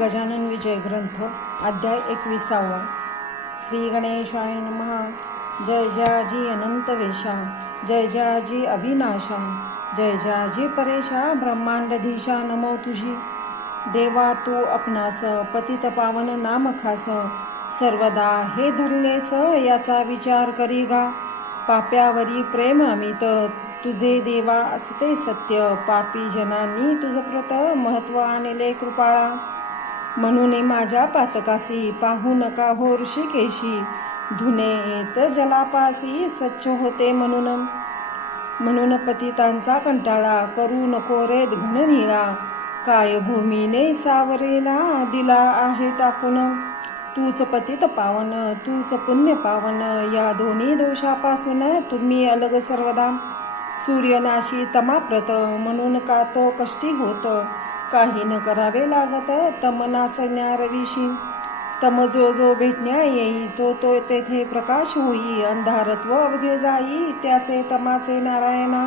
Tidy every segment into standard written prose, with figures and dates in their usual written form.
गजानन विजय ग्रंथ अध्याय 21. श्री गणेशाय नमः. जय जयाजी अनंत वेशा, जय जयाजी अविनाशा, जय जयाजी परेशा ब्रह्मांडधीशा. नमो तुझी देवा तू आपणास पतित पावन नाम खास. सर्वदा हे धरलेस याचा विचार करी गा. पाप्यावरी प्रेम अमित तुझे देवा असते सत्य. पापी जनांनी तुझ प्रत महत्व आणले कृपाळा. म्हणून माझ्या पातकासी पाहू नका हो ऋषिकेशी. धुणे येत जलापासी स्वच्छ होते म्हणून पतितांचा कंटाळा. करू नको रे घन निळा. काय भूमीने सावरेला दिला आहे टाकून. तूच पतित पावन तूच पुण्य पावन. या दोन्ही दोषापासून तुम्ही अलग सर्वदा. सूर्यनाशी तमाप्रत म्हणून का तो कष्टी होत. काही न करावे लागत तम नासण्या रविशी. तम जो जो भेटण्या येई तो तो तेथे प्रकाश होई. अंधारत्व अवघे जाई त्याचे तमाचे नारायणा.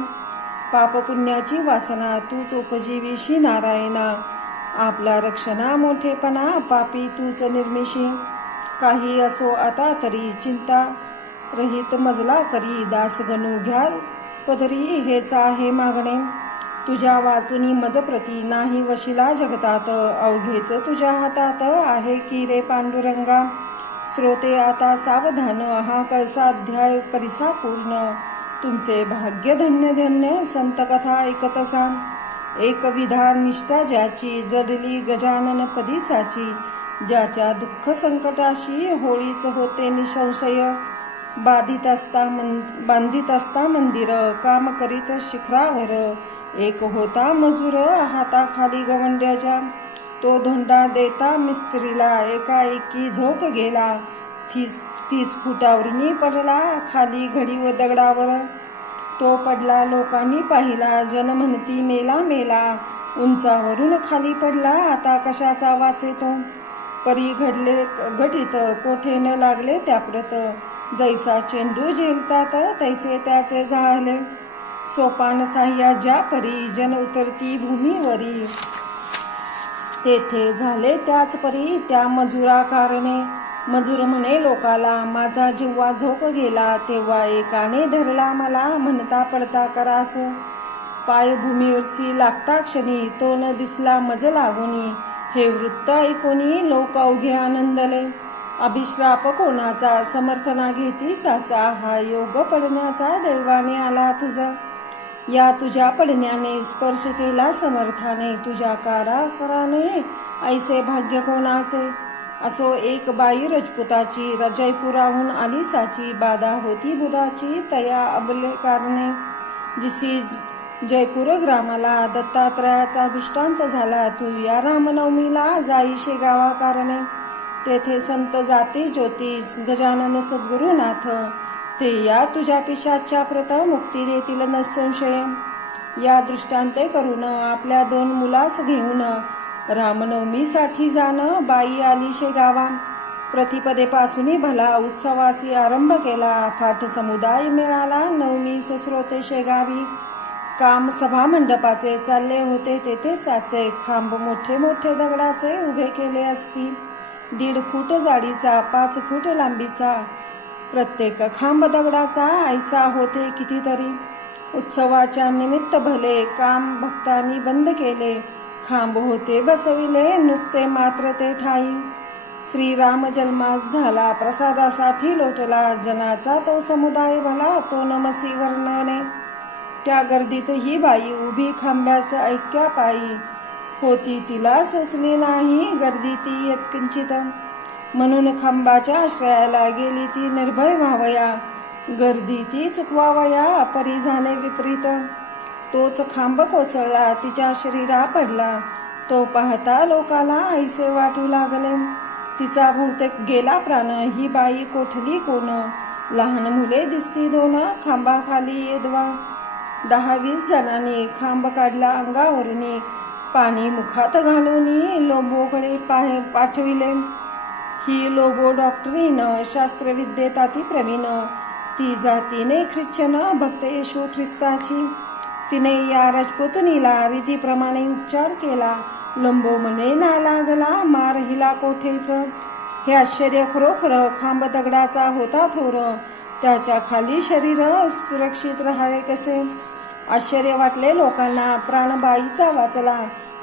पाप पुण्याची वासना तूच उपजीविशी नारायणा. आपला रक्षणा मोठेपणा पापी तूच निर्मिशी. काही असो आता तरी चिंता रहित मजला करी. दास गणू घ्या पदरी हेच आहे मागणे. तुझ्या वाचुनी मज प्रती नाही वशिला जगतात. अवघेच तुझ्या हातात आहे की रे पांडुरंगा. श्रोते आता सावधान हा कळसा अध्याय परिसा पूर्ण. तुमचे भाग्य धन्य धन्य संत कथा ऐकतसा. एक विधान निष्ठा ज्याची जडली गजानन पदिसाची. ज्याच्या दुःख संकटाशी होळीच होते निसंशय. बांधित असता मंदिर काम करीत शिखरावर. एक होता मजूर हाताखाली गवंड्याच्या. तो धोंडा देता मिस्त्रीला एकाएकी झोक गेला. 30 फुटावरून पडला खाली घडी व दगडावर. तो पडला लोकांनी पाहिला जन म्हणती मेला मेला. उंचावरून खाली पडला आता कशाचा वाचे तो. परी घडले घटित कोठे न लागले त्याप्रत. जैसा चेंडू झेलतात तैसे त्याचे झाले. सोपान साह्या ज्या परी जन उतरती भूमीवरी. तेथे झाले त्याच परी त्या मजुरा कारणे. मजूर म्हणे लोकाला माझा जिव्हा झोक गेला. तेव्हा एकाने धरला मला म्हणता पडता करास. पाय भूमीवरची लागता क्षणी तो न दिसला मज लागुनी. हे वृत्त ऐकोनी लोक अवघे आनंदले. अभिश्राप कोणाचा समर्थना घेती साचा. हा योग पडण्याचा दैवाने आला तुझा. या तुझ्या पडण्याने स्पर्श केला समर्थाने. तुझ्या काराने ऐसे भाग्य कोणाचे. असो एक बाई रजपुताची जयपुराहून आली साची. बाधा होती बुधाची तया अबले कारणे. जिसी जयपूर ग्रामाला दत्तात्रयाचा दृष्टांत झाला. तू या रामनवमीला जाईशे गावा कारणे. तेथे संत जाती ज्योतिष गजानन सद्गुरुनाथ. ते या तुझ्या पिशाच्या प्रत मुक्ती देतील न संशय. या दृष्टांते करून आपल्या 2 मुलास घेऊन रामनवमीसाठी जाणं बाई आलीशे गावा. प्रतिपदेपासून भला उत्सवासी आरंभ केला. फाट समुदाय मिळाला नवमीस श्रोतेशे गावी. काम सभा मंडपाचे चालले होते तेथे साचे. खांब मोठे मोठे दगडाचे उभे केले असती. 1.5 फूट जाडीचा 5 फूट लांबीचा. प्रत्येक खांब दगडाचा ऐसा होते कितीतरी. उत्सवाच्या निमित्त भले काम भक्तांनी बंद केले. खांब होते बसविले नुसते मात्र ते ठाई. श्रीराम जन्मात झाला प्रसादासाठी लोटला. जनाचा तो समुदाय भला तो नमसी वर्णने. त्या गर्दीत ही बाई उभी खांब्यास ऐक्या पायी. होती तिला सोसली नाही गर्दी ती यत्किंचित. म्हणून खांबाच्या आश्रयाला गेली ती निर्भय व्हावया. गर्दी ती चुकवावया परी झाले विपरीत. तोच खांब कोसळला तिच्या शरीरा पडला. तो पाहता लोकाला ऐसे वाटू लागले. तिचा बहुतेक गेला प्राण. ही बाई कोठली कोण. लहान मुले दिसती 2 खांबाखाली येदवा. 10-20 जणांनी खांब काढला अंगावरुनी. पाणी मुखात घालून लोबोकडे पाठविले. ही लोबो डॉक्टरीन शास्त्रविद्येत अति प्रवीण. ती जातीने ख्रिश्चन भक्त येशू ख्रिस्ताची. तिने या राजपुतनीला रीतीप्रमाणे उपचार केला. लंबो म्हणे ना लागला मार हिला कोठेच. हे आश्चर्य खरोखर खांब दगडाचा होता थोर, त्याच्या खाली शरीर सुरक्षित राहावे कसे. आश्चर्य वाटले लोकांना, प्राणबाईचा वाचला.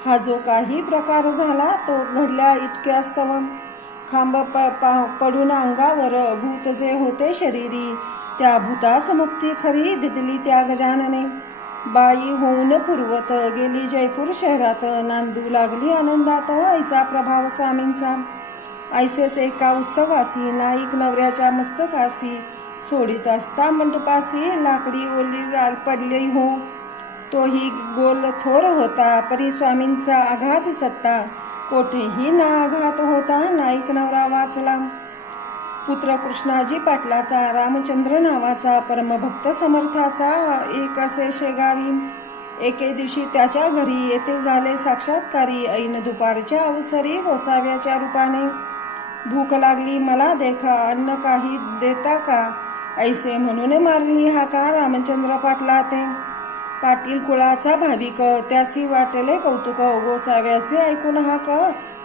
हा जो काही प्रकार झाला तो घडल्या इतक्यास्तव. खांब पडून अंगावर भूत जे होते शरीरी, त्या भूतास मुक्ती खरी दिली त्या गजानने. बाई होऊन पूर्वत गेली जयपूर शहरात, नांदू लागली आनंदात ऐसा प्रभाव स्वामींचा. ऐसेच एका उत्सवासी नाईक नवऱ्याच्या मस्तकासी, सोडित असता मंडपासी लाकडी ओली पडली हो. तोही गोल थोर होता, परी स्वामींचा आघात सत्ता. कोठेही ना आघात होता, नाईक नवरा वाचला. पुत्र कृष्णाजी पाटलाचा, रामचंद्र नावाचा, परमभक्त समर्थाचा, एक असे शेगावी. एके दिवशी त्याच्या घरी येथे झाले साक्षात्कारी, ऐन दुपारच्या अवसरी गोसाव्याच्या रूपाने. भूक लागली मला देखा, अन्न काही देता का, ऐसे म्हणून मारली हाका रामचंद्र पाटला ते. पाटील कुळाचा भाविक, त्यासी वाटले कौतुक, गोसाव्याचे ऐकून हाक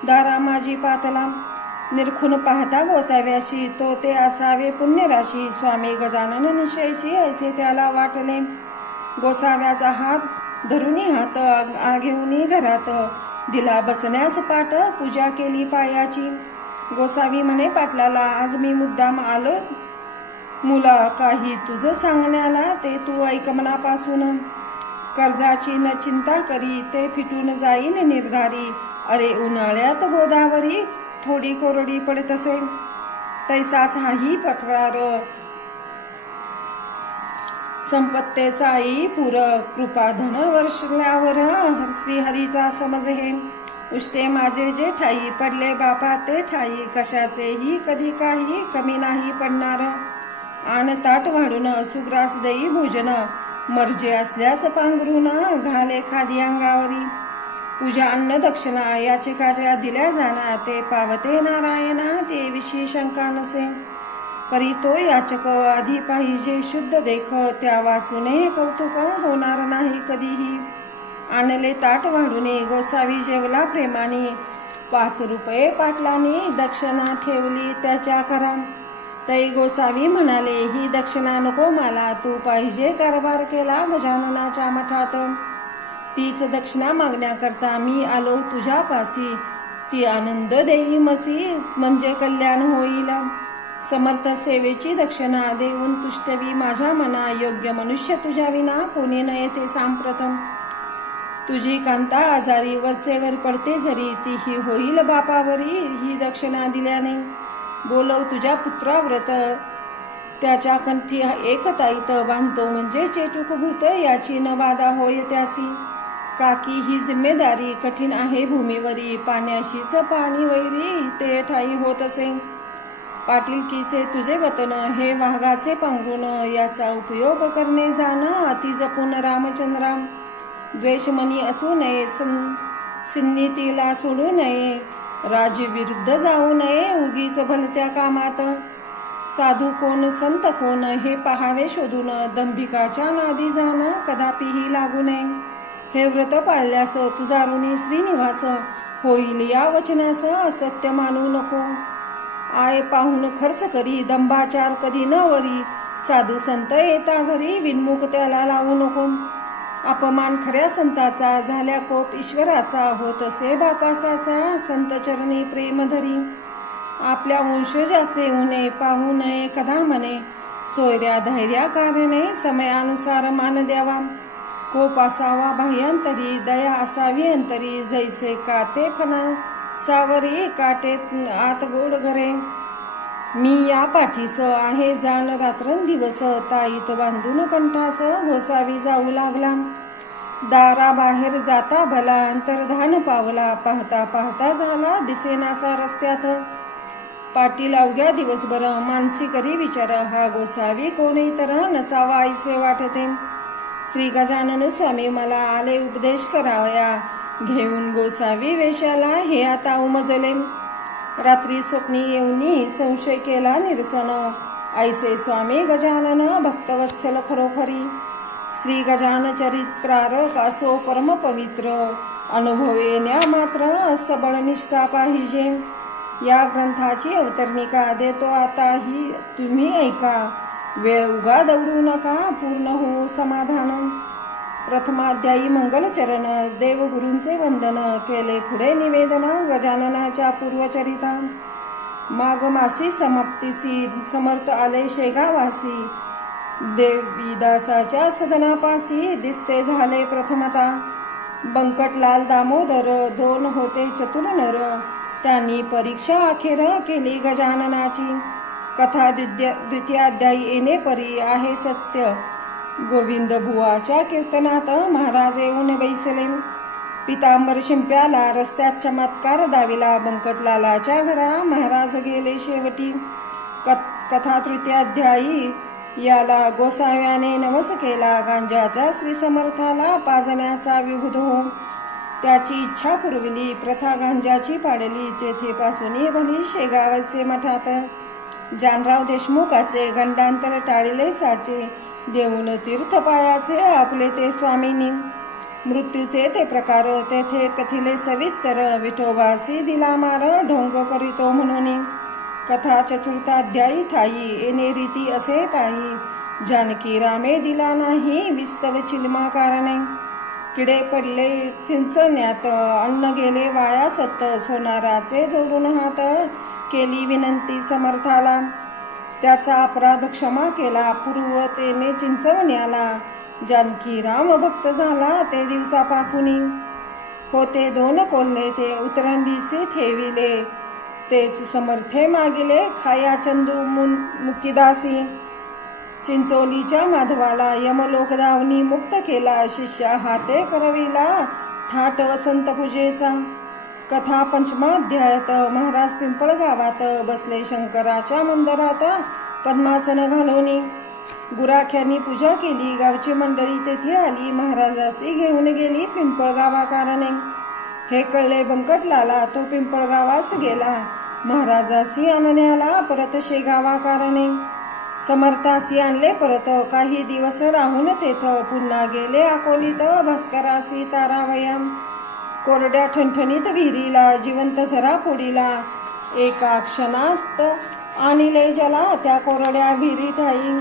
दारा माझी पातला. निरखून पाहता गोसाव्याशी, तो ते असावे पुण्यराशी, स्वामी गजानन निशयशी ऐसे त्याला वाटले. गोसाव्याचा हात धरुनी हात घेऊनी घरात, दिला बसण्यास पाठ, पूजा केली पायाची. गोसावी म्हणे पाटलाला, आज मी मुद्दाम आलो मुला, काही तुझं सांगण्याला ते तू ऐक मनापासून. कर्जाची न चिंता करी, ते फिटून जाईल निर्धारी. अरे उन्हाळ्यात गोदावरी थोडी कोरडी पडत असे, तैसास हाही प्रकार संपत्तेचाही पूर. कृपा धन वर्षल्यावर श्रीहरीचा समज हे. उष्टे माझे जे ठाई, पडले बापा ते ठाई. कशाचेही कधी काही कमी नाही पडणार. आन ताट वाढून सुग्रास देई भोजन, मर्जे असल्यास पांघरून घाले खादी अंगावरी. पूजा अन्न दक्षिणा याचिकाच्या दिल्या जाणार, ते पावते नारायणा ते विषयी शंका नसे. परी तो याचक आधी पाहिजे शुद्ध देख, त्या वाचूने कौतुक होणार नाही कधीही. आणले ताट वाढूने गोसावी जेवला प्रेमाने, 5 रुपये पाटलाने दक्षिणा ठेवली त्याच्या करा. तै गोसावी म्हणाले, ही दक्षिणा नको मला, तू पाहिजे कारभार केला गजाननाच्या मठात. तीच दक्षिणा मागण्याकरता मी आलो तुझ्या पासी, ती आनंद देई मसी म्हणजे कल्याण होईल. समर्थ सेवेची दक्षिणा देऊन तुष्टवी माझ्या मना, योग्य मनुष्य तुझ्या विना कोणी न येते सांप्रथम. तुझी कांता आजारी वरचेवर पडते जरी, तीही होईल बापावरी ही दक्षिणा दिल्याने. बोलव तुझ्या पुत्राव्रत, त्याच्या कंठी एक ताईत बांधतो म्हणजे चेटूक भूत, याची न बाधा होय त्यासी. काकी ही जिम्मेदारी कठीण आहे भूमीवरी, पाण्याशीच पाणी वैरी ते ठाई होत असे. पाटीलकीचे तुझे वतन हे वाघाचे पांघरून, याचा उपयोग करणे जाण अति जपून रामचंद्रा. द्वेषमनी असू नये, सिन्नीतीला सोडू नये, राजविरुद्ध जाऊ नये उगीच भलत्या कामात. साधू कोण संत कोण हे पहावे शोधून, दंभिकाच्या नादी जाण कदापिही लागू नये. हे व्रत पाळल्यास तुझा ऋणी श्रीनिवास, होईल या वचनास असत्य मानू नको. आय पाहून खर्च करी, दंभाचार कधी न वरी, साधू संत येता घरी विनमुख त्याला लावू नको. अपमान खऱ्या संताचा, झाल्या कोप ईश्वराचा, होत असे बापासाचा, संत चरणी प्रेम धरी. आपल्या वंशजाचे उणे पाहू नये कदा मने, सोयऱ्या धैर्या कारणे समयानुसार मान द्यावा. कोप असावा बाह्यांतरी, दया असावी अंतरी, जैसे काटे फणा सावरी काटे आत गोड घरे. मी या पाठीस आहे जाण रात्रंदिवस, ताईत बांधून कंठास गोसावी जाऊ लागला. दारा बाहेर जाता भला, अंतर्धान पावला, पाहता पाहता झाला दिसेनासा रस्त्यात. पाटील अवघ्या दिवसभर मानसी करी विचार, हा गोसावी कोणी तर नसावा ऐसे वाटते. श्री गजानन स्वामी मला आले उपदेश करावया, घेऊन गोसावी वेशाला हे आता उमजले. रात्री स्वप्नी येऊनी संशय केला निरसन, ऐसे स्वामी गजानन भक्तवत्सल खरोखरी. श्री गजान चरित्रारक असो परम पवित्र, अनुभव येण्या मात्र सबळ निष्ठा पाहिजे. या ग्रंथाची अवतरणिका देतो आता ही तुम्ही ऐका. वेळ उगा दौडू नका, पूर्ण हो समाधान. प्रथमाध्यायी मंगलचरण, देवगुरूंचे वंदन, केले पुढे निवेदन गजाननाच्या पूर्वचरिता. माघ मासी समाप्तीसी समर्थ आले शेगावासी. देवीदासाच्या सदनापासी दिसते झाले प्रथमता. बंकटलाल दामोदर दोन होते चतुर नर. त्यांनी परीक्षा अखेर केली गजाननाची. कथा द्वितीयाध्यायी येणे परी आहे सत्य. गोविंद बुवाच्या कीर्तनात महाराज येऊन बैसले. पितांबर शिंप्याला रस्त्यात चमत्कार दाविला. बंकटलालाच्या घरा महाराज गेले शेवटी. कथा तृतीयाध्यायी याला गोसाव्याने नवस केला. गांजाच्या श्री समर्थाला पाजण्याचा विबुध हो. त्याची इच्छा पुरविली. प्रथा गांजाची पाडली. तेथे पासून भली शेगावचे मठात. जानराव देशमुखाचे गंडांतर टाळले साचे. देऊन तीर्थ पायाचे आपले ते स्वामीनी. मृत्यूचे ते प्रकार तेथे कथिले सविस्तर. विठोबासी दिला मार ढोंग करीतो म्हणून. कथा चतुर्थाध्यायी ठाई येणे रीती असे पाही. जानकी रामे दिला नाही विस्तव चिलमा कारणे. किडे पडले चिंचण्यात अन्न गेले वाया सत्त. सोनाराचे जोडून हात केली विनंती समर्थाला. त्याचा अपराध क्षमा केला पूर्वतेने चिंचवण्याला. जानकी राम भक्त झाला ते दिवसापासून. होते दोन कोल्हे ते उतरंडीसी ठेविले. तेच समर्थे मागिले खाया चंदू मुक्तीदासी. चिंचोलीच्या माधवाला यमलोक दावनी मुक्त केला. शिष्या हाते करविला थाट वसंत पूजेचा. कथा पंचमाध्यायात महाराज पिंपळ गावात बसले शंकराच्या मंदिरात पद्मासन घालवणी. गुराख्यांनी पूजा केली. गावची मंडळी तेथे आली. महाराजासी घेऊन गेली पिंपळ गावाकारणे. हे कळले बंकटलाला. तो पिंपळ गावास गेला. महाराजासी आणण्याला परत शेगावाकारणे. समर्थासी आणले परत. काही दिवस राहून तेथ पुन्हा गेले अकोलीत. भास्करासी तारावयाम. कोरड्या ठणठणीत विहिरीला जिवंत झरा फोडीला. एका क्षणात आणले जला त्या कोरड्या विहिरी ठाई.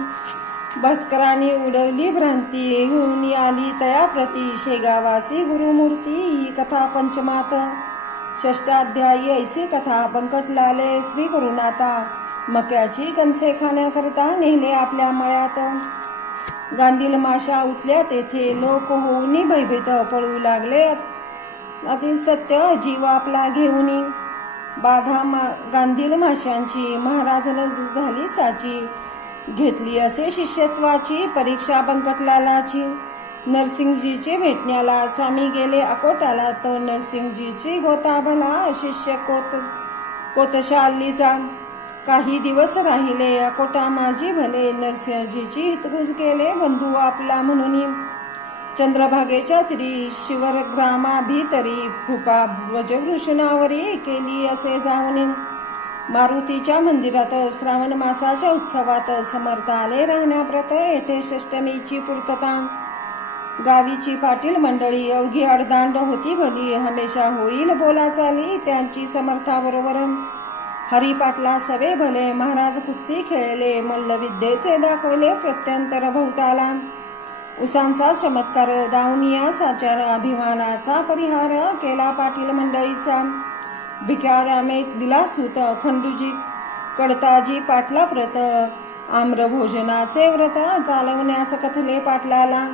भास्कराने उडवली भ्रांती घेऊन आली तया प्रती. शेगावासी गुरुमूर्ती ही कथा पंचमात. षष्टाध्यायी ऐसी कथा. बंकटलाले श्री गुरुनाथा मक्याची कणसे खाण्याकरता नेले आपल्या मळ्यात. गांधील माशा उठल्या तेथे. लोक होऊन भयभीत पळू लागले अति सत्य जीव आपला घेऊनी. बाधा गांधील माशांची महाराजन झाली साची. घेतली असे शिष्यत्वाची परीक्षा बंकटलालाची. नरसिंगजीचे भेटण्याला स्वामी गेले अकोटाला. तो नरसिंगजीची होता भला शिष्य कोतशालीचा. काही दिवस राहिले अकोटा माझी भले. नरसिंहजीची हितगुज केले बंधू आपला म्हणून. चंद्रभागेच्या तिरी शिवरग्रामा भीतरी. कृपा व्रजभूषणावरी केली असे जाऊन. मारुतीच्या मंदिरात श्रावण मासाच्या उत्सवात समर्थ आले राहण्याप्रत. येथे षष्टमीची पूर्तता. गावीची पाटील मंडळी अवघी अडदांड होती भली. हमेशा होईल बोला चाली त्यांची समर्थाबरोबर. हरिपाटला सवे भले. महाराज कुस्ती खेळले. मल्लविद्येचे दाखवले प्रत्यंतर भोवताला. उसांचा चमत्कार दावनिया साचार. अभिमानाचा परिहार केला पाटील मंडळीचा. भिक्यारामे दिला सूत. खंडूजी कडताजी पाटला व्रत. आम्रभोजनाचे व्रत चालवण्यास कथले पाटलाला.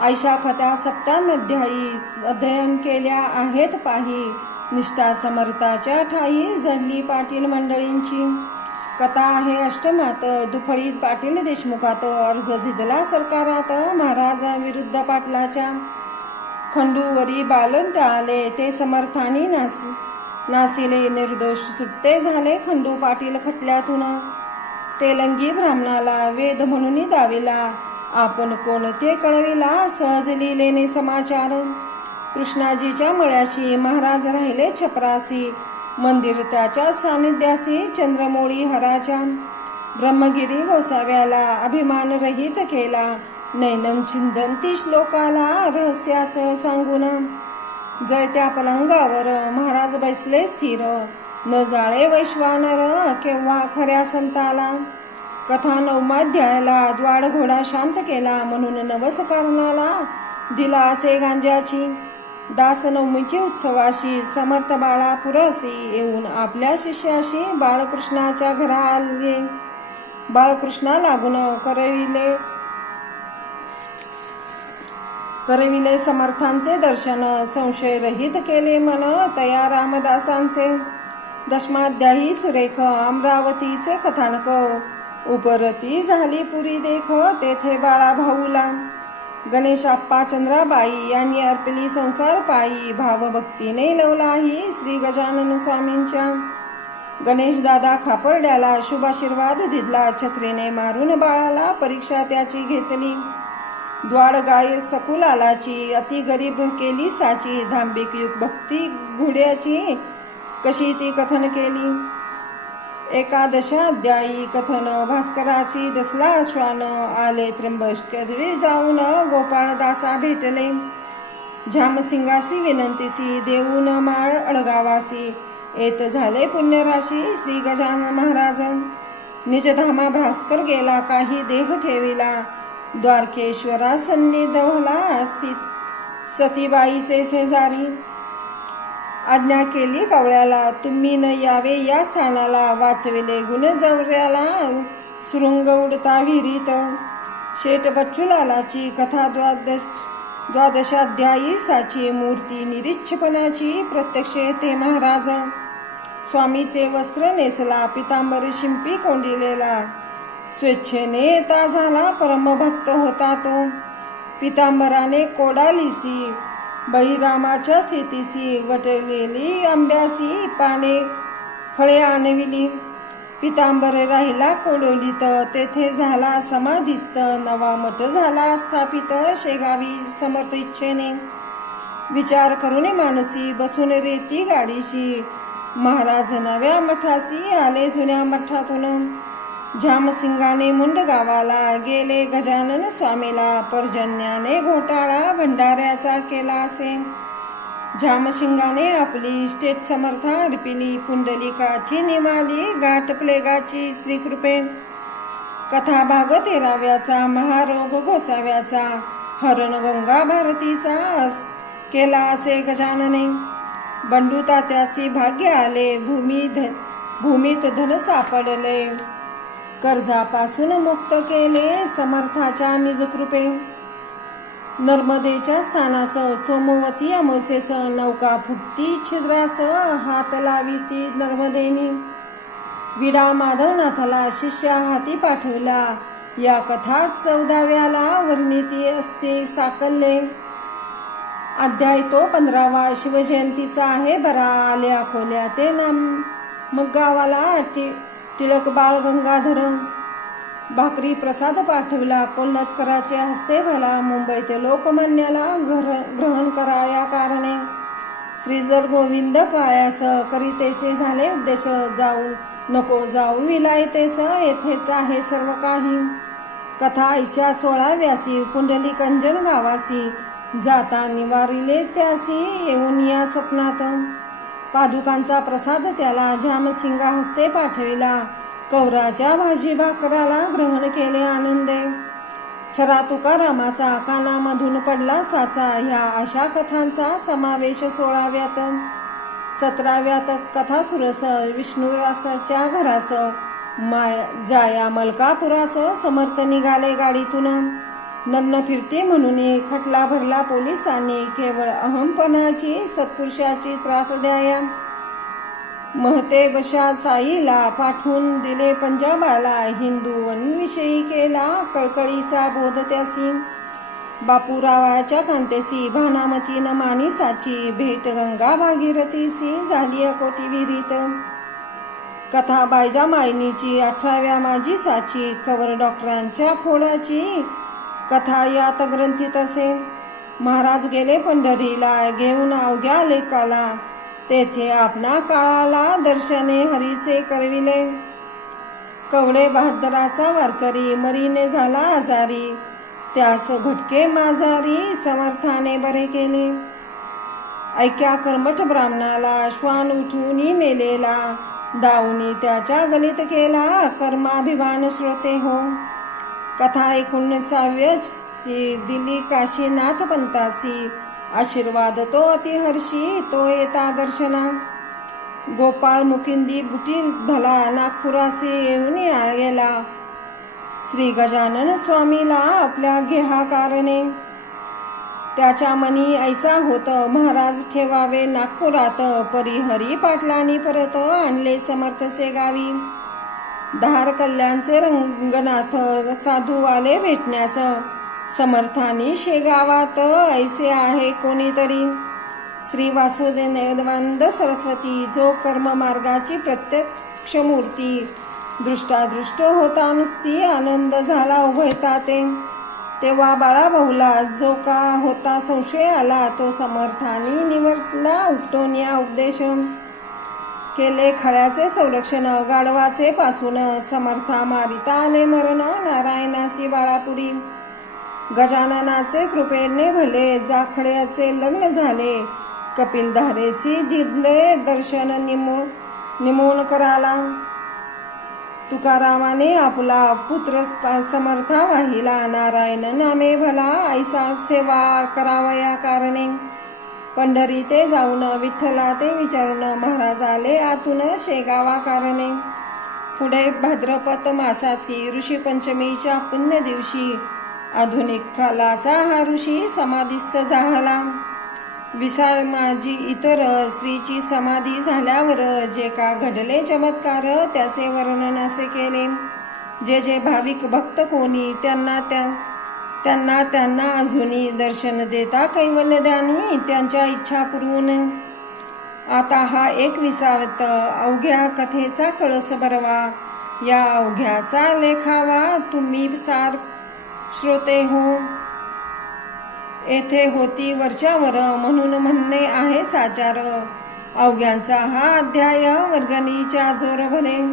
आयशा कथा सप्ताध्यायी अध्ययन केल्या आहेत पाही. निष्ठा समर्थाच्या ठाई जडली पाटील मंडळींची. कथा आहे अष्टमात. दुफळीत पाटील देशमुखात. अर्ज धिदला सरकारात महाराजांविरुद्ध पाटलाच्या. खंडूवरी बालन टाळले ते समर्थानी नासिले. निर्दोष सुट्टे झाले खंडू पाटील खटल्यातून. तेलंगी ब्राह्मणाला वेद म्हणून दाविला. आपण कोण ते कळविला सहज लिहिलेने समाचार. कृष्णाजीच्या मळ्याशी महाराज राहिले छपरासी. मंदिर त्याच्या सानिध्यासी. चंद्रमोळी हराच्या. ब्रह्मगिरी गोसाव्याला अभिमान रहित केला. नैनम चिंदंती श्लोकाला रहस्यासह सांगून. जळत्या पलंगावर महाराज बसले स्थिर, न जाळे वैश्वानर केव्हा खऱ्या संताला. कथा 9वाध्यायाला द्वाड घोडा शांत केला, म्हणून नवस कारणाला दिला असे गांजाची. दास नवमीचे उत्सवाशी समर्थ बाळा पुरसी, येऊन आपल्या शिष्याशी बाळकृष्णाच्या घरा आले. बाळकृष्णा लागून करविले समर्थांचे दर्शन, संशय रहित केले मन तया रामदासांचे. दशमाध्यायी सुरेख अमरावतीचे कथानक, उपरती झाली पुरी देख तेथे बाळा भाऊला. गणेशाप्पा चंद्राबाई यांनी अर्पली संसार पायी, भावभक्तीने लवलाही श्री गजानन स्वामींच्या. गणेश दादा खापर्ड्याला शुभाशीर्वाद दिला, छत्रीने मारून बाळाला परीक्षा त्याची घेतली. द्वाड गाय सकुलालाची, अति गरीब केली साची, धांबिक युग भक्ती घोड्याची कशी ती कथन केली. एकादशाध्यायी कथन, भास्करासी दसला श्वान, आले त्र्यंबकेश्वरी जाऊन गोपाळदासा भेटले. झामसिंगासी विनंतीसी, देऊन माळ अळगावासी, येत झाले पुण्यराशी श्री गजानन महाराज. निजधामा भास्कर गेला, काही देह ठेविला, द्वारकेश्वरा सन्निधवला सतीबाईचे शेजारी. आज्ञा केली कावळ्याला, तुम्ही न यावे या स्थानाला, वाचविले गुण जवऱ्याला सुरुंग उडता विहिरीत. शेठ बच्चूलालाची कथा द्वादशाध्यायी साची, मूर्ती निरीच्छपणाची प्रत्यक्ष येते महाराज. स्वामीचे वस्त्र नेसला, पितांबर शिंपी कोंडिलेला, स्वेच्छेने येता झाला परमभक्त होता तो. पितांबराने कोडालीसी, बळीरामाच्या शेतीसी, वटलेली आंब्यासी पाने फळे आणविली. पितांबर राहिला कोडोलीत, तेथे झाला समाधिस्थ, नवा मठ झाला स्थापित शेगावी समर्थ इच्छेने. विचार करून मानसी बसून रेती गाडीशी, महाराज नव्या मठासी आले जुन्या मठातून. झामसिंगाने मुंड गावाला गेले गजानन स्वामीला, पर्जन्याने घोटाळा भंडाऱ्याचा केला असे. झामसिंगाने आपली स्टेट समर्था अर्पिली, पुंडलिकाची निमाली गाठ प्लेगाची श्रीकृपे. कथा भाग 13व्याचा, महारोग गोसाव्याचा, हरण गंगा भारतीचा केला असे गजानने. बंडू तात्यासी भाग्य आले, भूमीत धन सापडले, कर्जापासून मुक्त केले समर्थाच्या निजकृपे. नर्मदेच्या स्थानास सोमवती अमोसेस, नौका फुटती छिद्रास हात लाविती नर्मदेनी. विडा माधवनाथाला शिष्या हाती पाठवला, या कथा 14व्याला वर्णिती असते साकल्ले. अध्याय तो 15वा शिवजयंतीचा आहे बरा, आले अकोल्या ते मग गावाला टिळक बाळ गंगाधर. भाकरी प्रसाद पाठविला, कोल्हटकराचे हस्ते भला, मुंबईत लोकमान्याला ग्रहण करा या कारणे. श्रीधर गोविंद काळ्यास करीतेसे झाले उद्देश, जाऊ नको जाऊ विलायतेस, येथेच आहे सर्व काही. कथा 16व्यासी, पुंडलिक अंजन गावासी, जाता निवारिले त्यासी, येऊन या स्वप्नात. पादुकांचा प्रसाद त्याला झामसिंगा हस्ते पाठविला, कौराच्या भाजी भाकराला ग्रहण केले आनंदे. छरा तुकारामाचा कानामधून पडला साचा, ह्या अशा कथांचा समावेश 16व्यात. 17व्यात कथा सुरस, विष्णुरासाच्या घरास, जाया मलकापुरास समर्थ निघाले गाडीतून. नग्न फिरते म्हणून खटला भरला पोलिसांनी, केवळ अहमपणाची सत्पुरुषाची त्रास द्याया. महते बशा साईला पाठवून दिले पंजाबाला, हिंदूंविषयी केला कळकळीचा बोध त्यासी. बापूरावाच्या कांतेसी भानामतीन मानिसाची, भेट गंगा भागीरथीसी झाली अकोटी विहिरीत. कथा बायजा माळीनीची 18व्या माझी साची, कवर डॉक्टरांच्या फोडाची कथा यात ग्रंथीत असे. महाराज गेले पंढरीला, घेऊन अवघ्या लेकाला, तेथे आपणा काळाला दर्शने हरीचे करविले. कवडे बहादराचा वारकरी, मरीने झाला आजारी, त्यास घटके माझारी समर्थाने बरे केले. ऐक्या कर्मठ ब्राह्मणाला श्वान उठूनी मेलेला, दाऊनी त्याच्या गलित केला कर्माभिमान श्रोते हो. कथा 19वी दिली काशीनाथ पंतासी, आशीर्वाद तो अतिहर्षी तो येता दर्शना. गोपाळ मुकिंदी बुटी भला नागपुरासी येऊन गेला, श्री गजानन स्वामीला आपल्या गेहा कारणे. त्याच्या मनी ऐसा होत महाराज ठेवावे नागपुरात, परी हरी पाटलांनी परत आणले समर्थ शेगावी. धार कल्याणचे रंगनाथ साधू आले भेटण्यास, समर्थानी शेगावात ऐसे आहे कोणीतरी. श्री वासुदेवानंद सरस्वती जो कर्म मार्गाची प्रत्यक्ष मूर्ती, दृष्टादृष्ट होता नुसती आनंद झाला उभयता ते. तेव्हा बाळाभाऊला जो का होता संशय आला, तो समर्थानी निवडला उपटोनिया उपदेश. केले खळ्याचे संरक्षण गाढवाचे पासून, समर्था मारिता आले मरण नारायणासी बाळापुरी. गजाननाचे कृपेने भले जाखड्याचे लग्न झाले, कपिल धारेसी दिले दर्शन निमोन कराला. तुकारामाने आपला पुत्र समर्था वाहिला, नारायण नामे भला ऐसा सेवा करावया कारणे. पंढरी ते जाऊन विठ्ठला ते विचारून, महाराज आले आतून शेगावा कारणे. पुढे भाद्रपद मासासी ऋषी पंचमीच्या पुण्य दिवशी, आधुनिक कालाचा हा ऋषी समाधीस्थ झाला. विशाल माझी इतर स्त्रीची समाधी झाल्यावर जे का घडले चमत्कार, त्याचे वर्णन असे केले. जे जे भाविक भक्त कोणी त्यांना अजूनी दर्शन देता कैवल्यदानी त्यांच्या इच्छा पुरवून. आता हा 21 अवघ्या कथेचा कळस भरवा, या अवघ्याचा लेखावा तुम्ही सार श्रोते हो. येथे होती वरच्यावर म्हणून म्हणणे आहे साचार, अवघ्यांचा हा अध्याय वर्गणीच्या जोर भले.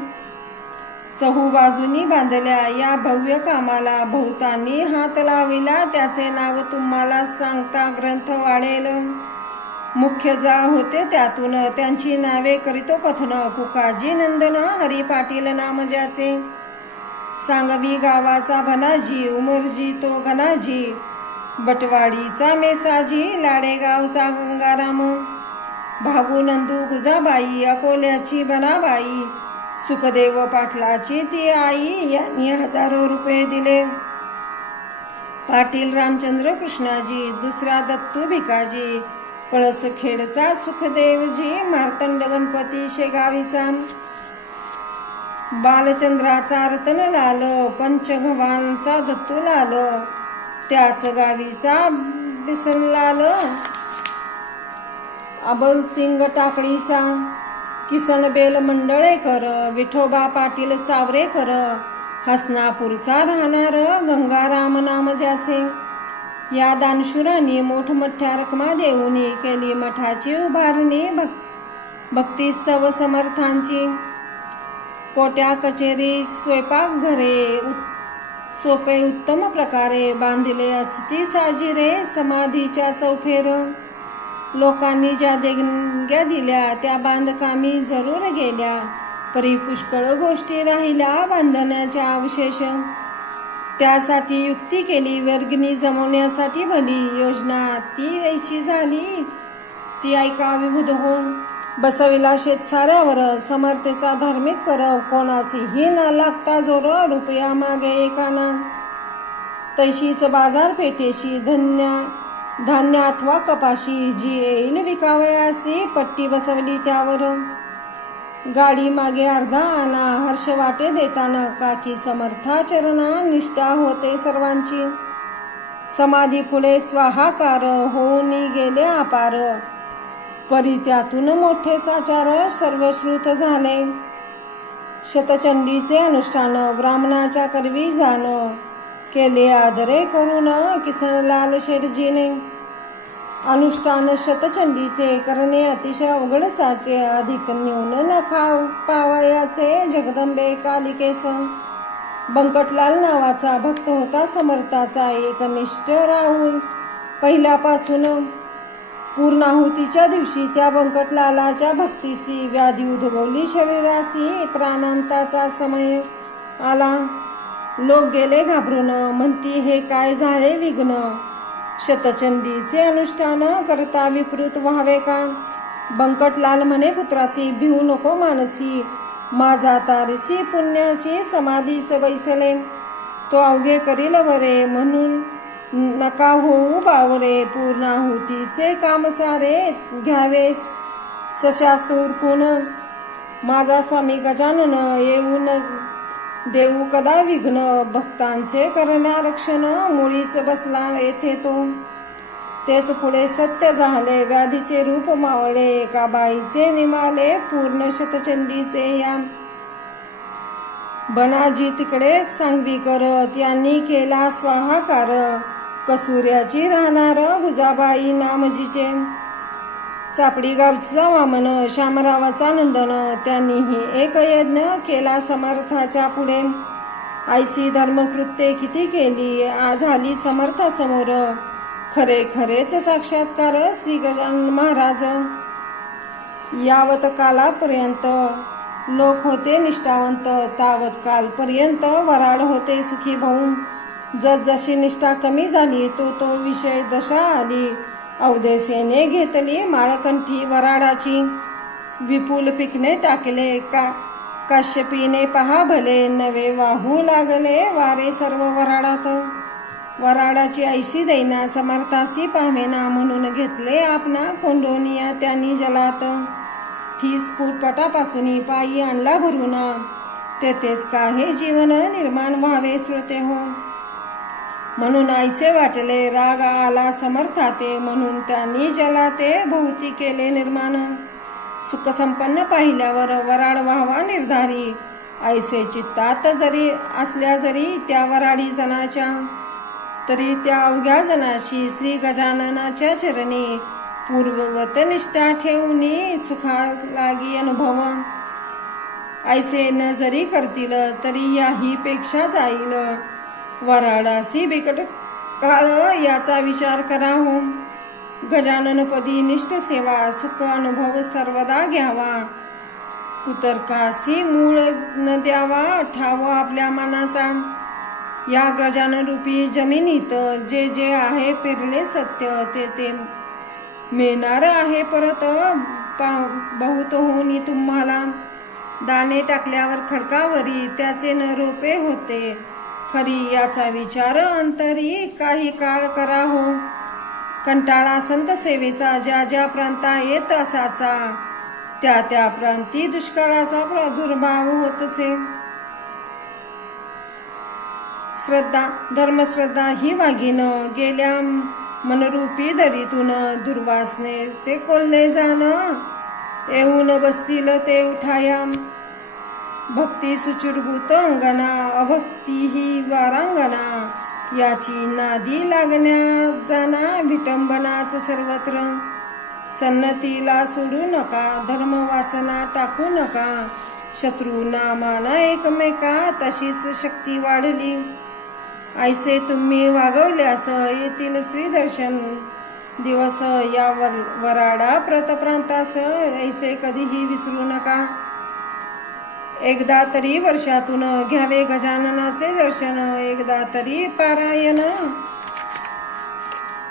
चहू बाजूनी बांधल्या या भव्य कामाला, बहुतांनी हात लाविला त्याचे नाव तुम्हाला सांगता ग्रंथ वाढेल. मुख्य जा होते त्यातून त्यांची नावे करीतो कथन, कुकाजी नंदन हरी पाटील नाम ज्याचे. सांगवी गावाचा भनाजी, उमरजी तो गणाजी, बटवाडीचा मेसाजी, लाडेगावचा गंगाराम. भागू नंदू गुजाबाई, अकोल्याची बनाबाई, सुखदेव पाटलाची ती आई, यांनी हजारो रुपये दिले. पाटील रामचंद्र कृष्णाजी, दुसरा दत्तू भिकाजी, पळसखेडचा सुखदेवजी, मार्तंड गणपती शेगावीचा. बालचंद्राचा रतनलाल, पंचघवांचा दत्तूलाल, त्याच गावीचा बिसनलाल. अबलसिंग टाकळीचा किसनबेल मंडळेकर, विठोबा पाटील चावरेकर, हसनापूरचा राहणार गंगाराम नाम ज्याचे. या दानशूरांनी मोठमोठ्या रकमा देऊन केली मठाची उभारणी, भक्तिस्तव समर्थांची. कोट्या कचेरी स्वयंपाकघरे सोपे उत्तम प्रकारे बांधिले असती साजिरे, समाधीच्या चौफेर. लोकांनी ज्या देणग्या दिल्या त्या बांधकामी जरूर गेल्या, परी पुष्कळ गोष्टी राहिल्या बांधण्याच्या अवशेष. त्यासाठी युक्ती केली वर्गणी जमवण्यासाठी भली, योजना ती यायची झाली ती ऐका विबुध हो. बसविला शेतसाऱ्यावर समर्थेचा धार्मिक परव, कोणासी ही ना लागता जोर रुपया मागे एकाना. तैशीच बाजारपेठेशी धान्य अथवा कपाशी जी येईल विकावयासी, पट्टी बसवली त्यावर. गाडी मागे अर्धा आना, हर्ष वाटे देताना काकी समर्था चरणा, निष्ठा होते सर्वांची. समाधी पुढे स्वाहाकार होऊन गेले अपार, परी त्यातून मोठे साचार सर्वश्रुत झाले. शतचंडीचे अनुष्ठान ब्राह्मणाच्या करवी जाण, केले आदरे करून किसनलाल शेठजीने. अनुष्ठान शतचंडीचे करणे अतिशय अवघड साचे, अधिक न्यून न पावयाचे जगदंबे कालिकेस. बंकटलाल नावाचा भक्त होता समर्थाचा, एकनिष्ठ राहुल पहिल्यापासून. पूर्णाहुतीच्या दिवशी त्या बंकटलालाच्या भक्तीसी व्याधी उद्भवली शरीरासी. प्राणांताचा समय आला. लोक गेले घाबरून, म्हणती हे काय झाले विघ्न. शतचंडीचे अनुष्ठान करता विपरीत व्हावे का. बंकटलाल म्हणे पुत्रासी, भिवू नको मानसी. माझा तारसी पुण्याची समाधीस बैसले. तो अवघे करील वरे, म्हणून नका होऊ बावरे. पूर्णाहुतीचे काम सारे घ्यावे सशास्त्र उरकून. माझा स्वामी गजानन येऊन देऊ कदा विघ्न. भक्तांचे करण्या रक्षण, मुळीच बसला येथे तो. तेच पुढे सत्य झाले, व्याधीचे रूप मावळे. एका बाईचे निमाले, पूर्ण शतचंडीचे या. बनाजी तिकडे सांगवी कर, त्यांनी केला स्वाहाकार. कसुऱ्याची राहणार गुजाबाई नामजीचे. चापडी गावचा वामन, श्यामरावाचा नंदन. त्यांनीही एक यज्ञ केला समर्थाच्या पुढे. ऐसी धर्मकृत्ये किती केली, झाली समर्थासमोर. खरे खरेच साक्षात्कार श्री गजानन महाराज. यावत कालापर्यंत लोक होते निष्ठावंत, तावत कालपर्यंत वराड होते सुखी भाऊ. जशी निष्ठा कमी झाली, तो विषय दशा आली. अवधेसेने घेतली माळकंठी वराडाची. विपुल पिकणे टाकले काश्यपीने पहा भले. नवे वाहू लागले वारे सर्व वराडात. वराडाची ऐशी दैना समर्थासी पामेना. म्हणून घेतले आपणा कोंडोनिया त्यांनी जलात. 30 फूट पटापासून पायी आणला भरून. तेथेच काही जीवन निर्माण व्हावे श्रोते हो. म्हणून ऐसे वाटले राग आला समर्थाते. म्हणून त्यांनी जलाते भोवती केले निर्माण. सुख संपन्न पाहिल्यावर वराड व्हावा निर्धारी. ऐसे चित्तात जरी असल्या जरी त्या वराडी जनाच्या, तरी त्या अवघ्या जनाशी श्री गजाननाच्या चरणी पूर्ववत निष्ठा ठेवणी सुखा लागी अनुभव. ऐसे न जरी करतील तरी याही पेक्षा जाईल. वराडासी बिकट काळ याचा विचार करा हो. गजाननपदी निष्ठ सेवा, सुख अनुभव सर्वदा घ्यावा. कुतर्कासी मूळ न द्यावा ठावा आपल्या मनाचा. या गजानन रूपी जमिनीत जे जे आहे पेरले सत्य, ते मिळणार आहे परत. बहुत होऊन तुम्हाला दाणे टाकल्यावर खडकावरी त्याचे न रोपे होते खरी. याचा विचार अंतरी काही काळ करा हो. कंटाळा संत सेवेचा ज्या ज्या प्रांता येत असाचा, त्या त्या प्रांती दुष्काळाचा प्रादुर्भाव होतसे. श्रद्धा धर्मश्रद्धा ही वागीन गेल्या मनरूपी दरीतून. दुर्वासनेचे कोल्हे जाण येऊन बसतील ते उठाया. भक्ती सुचिरभूत अंगणा, अभक्ती ही वारांगणा. याची नादी लागण्या जाना विटंबनाच सर्वत्र. सन्नतीला सोडू नका, धर्मवासना टाकू नका. शत्रूंना माना एकमेका, तशीच शक्ती वाढली. ऐसे तुम्ही वागवल्यास येतील श्रीदर्शन दिवस. या वराडा प्रतप्रांतास ऐसे कधीही विसरू नका. एकदा तरी वर्षातून घ्यावे गजाननाचे दर्शन. एकदा तरी पारायण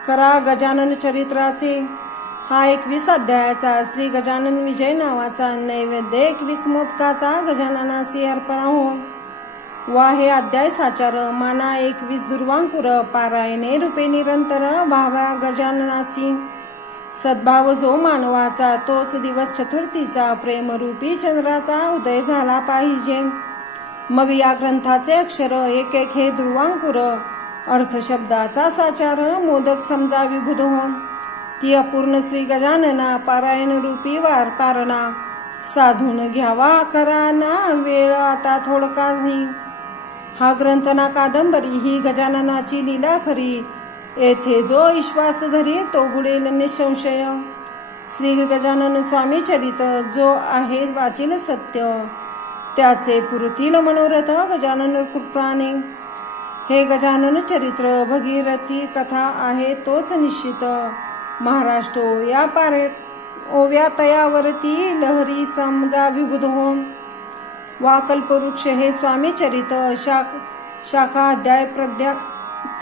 करा गजानन चरित्राचे. हा 21 अध्यायाचा श्री गजानन विजय नावाचा नैवेद्य 21 मोदकाचा गजाननासी अर्पण हो. वा हे अध्याय साचार माना 21 दुर्वांकुर. पारायणे रूपे निरंतर व्हावा गजाननासी. सद्भाव जो मानवाचा, तोच दिवस चतुर्थीचा. प्रेमरूपी चंद्राचा उदय झाला पाहिजे. मग या ग्रंथाचे अक्षर एक एक हे दुर्वांकुर. अर्थशब्दाचा साचार मोदक समजा विबुध हो. ती अपूर्ण श्री गजानना पारायण रूपी वार पारणा. साधून घ्यावा करा ना वेळ आता थोडकाही. हा ग्रंथ ना कादंबरी ही गजाननाची लीला खरी. येथे जो विश्वास धरी तो बुडेल निसंशय. श्री गजानन स्वामी चरित जो आहे वाचिल सत्य, त्याचे पुरतील मनोरथ गजानन कृपाने. हे गजानन चरित्र भगीरथी कथा आहे तोच निश्चित. महाराष्ट्रो या पारे ओव्या तयावरती लहरी समजा विबुध हो. वा कल्पवृक्ष हे स्वामी चरित शाखा अध्याय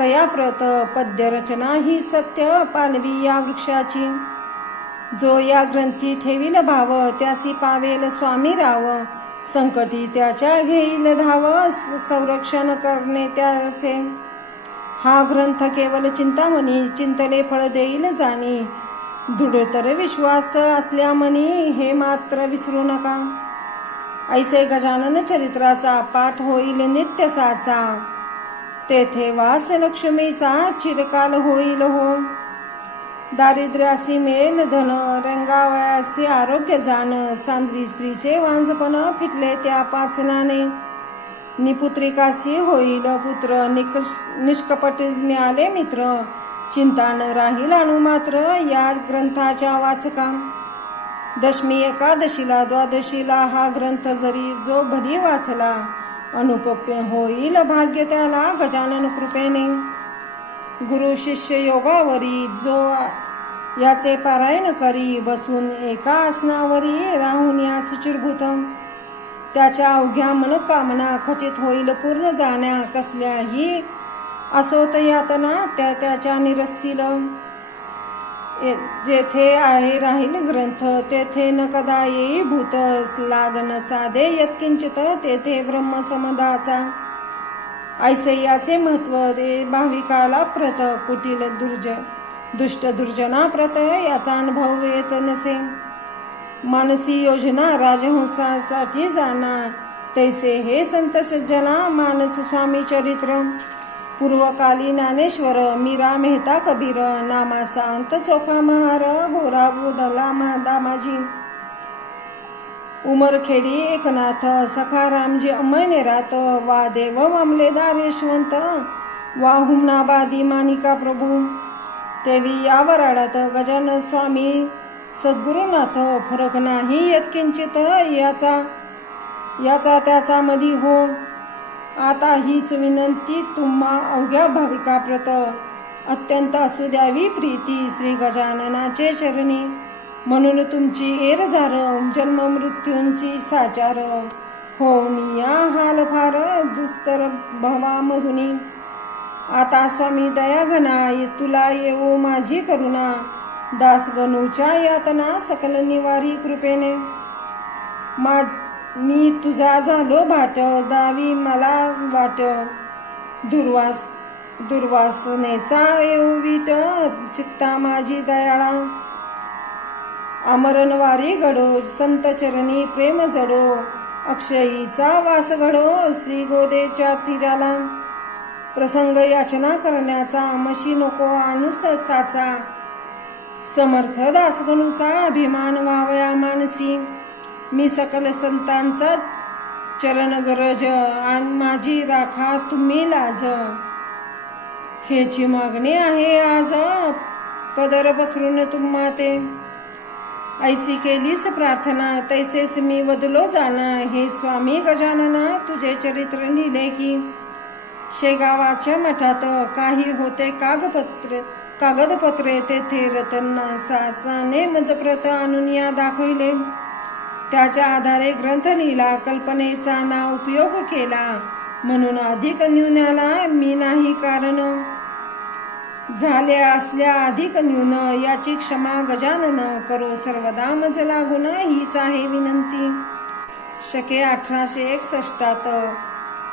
तया प्रत पद्य रचना ही सत्य पालवी या वृक्षाची. जो या ग्रंथी ठेवील भाव त्यासी पावेल स्वामी राव. संकटी त्याच्या घेईल धाव संरक्षण करणे त्याचे. हा ग्रंथ केवल चिंतामणी चिंतले फळ देईल जाणी. दृढतर विश्वास असल्यामनी हे मात्र विसरू नका. ऐसे गजानन चरित्राचा पाठ होईल नित्य साचा. तेथे वास लक्ष्मीचा चिरकाल होईल हो. दारिद्र्यासी मिळेल धन रंगावयासी आरोग्य जाण. सांध्वी स्त्रीचे वांझपण फिटले त्या पाचनाने. निपुत्रिकासी होईल पुत्र निष्कपट मिळाले मित्र. चिंता न राहील अनुमात्र या ग्रंथाच्या वाचका. दशमी एकादशीला द्वादशीला हा ग्रंथ जरी जो भरी वाचला. अनुपप्य होईल भाग्य त्याला गजानन कृपेने. गुरु शिष्य योगावरी जो याचे पारायण करी. बसून एका आसनावरी राहून या सुचिरभूत. त्याच्या अवघ्या मनोकामना खचित होईल पूर्ण जाण्या. कसल्याही असोत यातना त्या त्याच्या निरसतील. जेथे आहे राहील ग्रंथ तेथे न कदा येई भूत. लागन साधे यत्किंचित तेथे ब्रह्म समदाचा. ऐसे याचे महत्व दे भाविकाला प्रत. कुटील दुष्ट दुर्जना प्रत याचा अनुभव येत नसे. मानसी योजना राजहंसासाठी जाना. तैसे हे संत सज्जना मानस स्वामी चरित्र. पूर्वकाली ज्ञानेश्वर मीरा मेहता कबीर. नामासा अंत चोखा महार भोरा बोधला दामाजी. उमरखेडी एकनाथ सखा रामजी अमनेरात. वा देव मामलेदार यशवंत वा हुमनाबादी मानिका प्रभू. तेवी या वराडात गजानन स्वामी सद्गुरुनाथ. फरक नाही यत्किंचित याचा त्याचा मधी हो. आता हीच विनंती तुम्हा अवघ्या भाविका प्रत. अत्यंत असू द्यावी प्रीती श्री गजाननाचे चरणी. म्हणून तुमची एरझार जन्म मृत्यूंची साचार. होऊन या हाल फार दुस्तर भवामधुनी. आता स्वामी दया घना तुला येवो माझी करुणा. दासगणूच्या यातना सकल निवारी कृपेने. मी तुझा झालो भाट दावी मला वाट. दुर्वासनेचा येऊ वीट चित्ता माझी दयाळा. अमरनवारी घडो संत चरणी प्रेम जडो. अक्षयीचा वास घडो श्री गोदेच्या तीराला. प्रसंग याचना करण्याचा मशी नको आणूस साचा. समर्थ दासगणूचा अभिमान व्हावया मानसी. मी सकल संतांचा चरण गरज आन माझी राखा तुम्ही लाज. हेची मागणी आहे आज पदर पसरून तुम्हा ते. ऐसी केलीस प्रार्थना तैसेच मी वदलो जाना. हे स्वामी गजानना तुझे चरित्र लिहिले की. शेगावाच्या मठात काही होते कागदपत्रे तेथे रतन सासाने मजप्रत आणून या दाखविले. त्याच्या आधारे ग्रंथ लिहिला कल्पनेचा ना उपयोग केला. म्हणून अधिक न्यूनाला मी नाही कारण. झाले असल्या अधिक न्यून याची क्षमा गजानन. करो सर्वदा मज लागून हीच आहे विनंती. शके 1861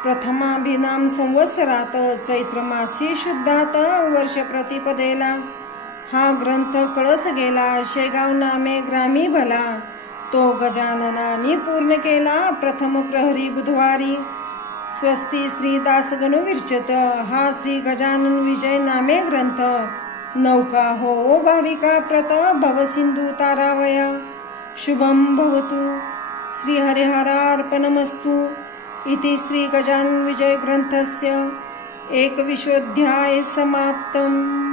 प्रथमाभिनाम संवत्सरात चैत्र मासी शुद्धात वर्ष प्रतिपदेला. हा ग्रंथ कळस गेला शेगाव नामे ग्रामी भला. तो गजाननानी पूर्ण केला प्रथम प्रहरी बुधवारी. स्वस्ती श्री दासगणू विरचित हा श्री गजानन विजय नामे ग्रंथ. नौका हो भाविका प्रत भवसिंधू तारावया. शुभम भवतु श्री हरिहरार्पणमस्तु. इति श्री गजानन विजय ग्रंथस्य 21 समाप्तम्.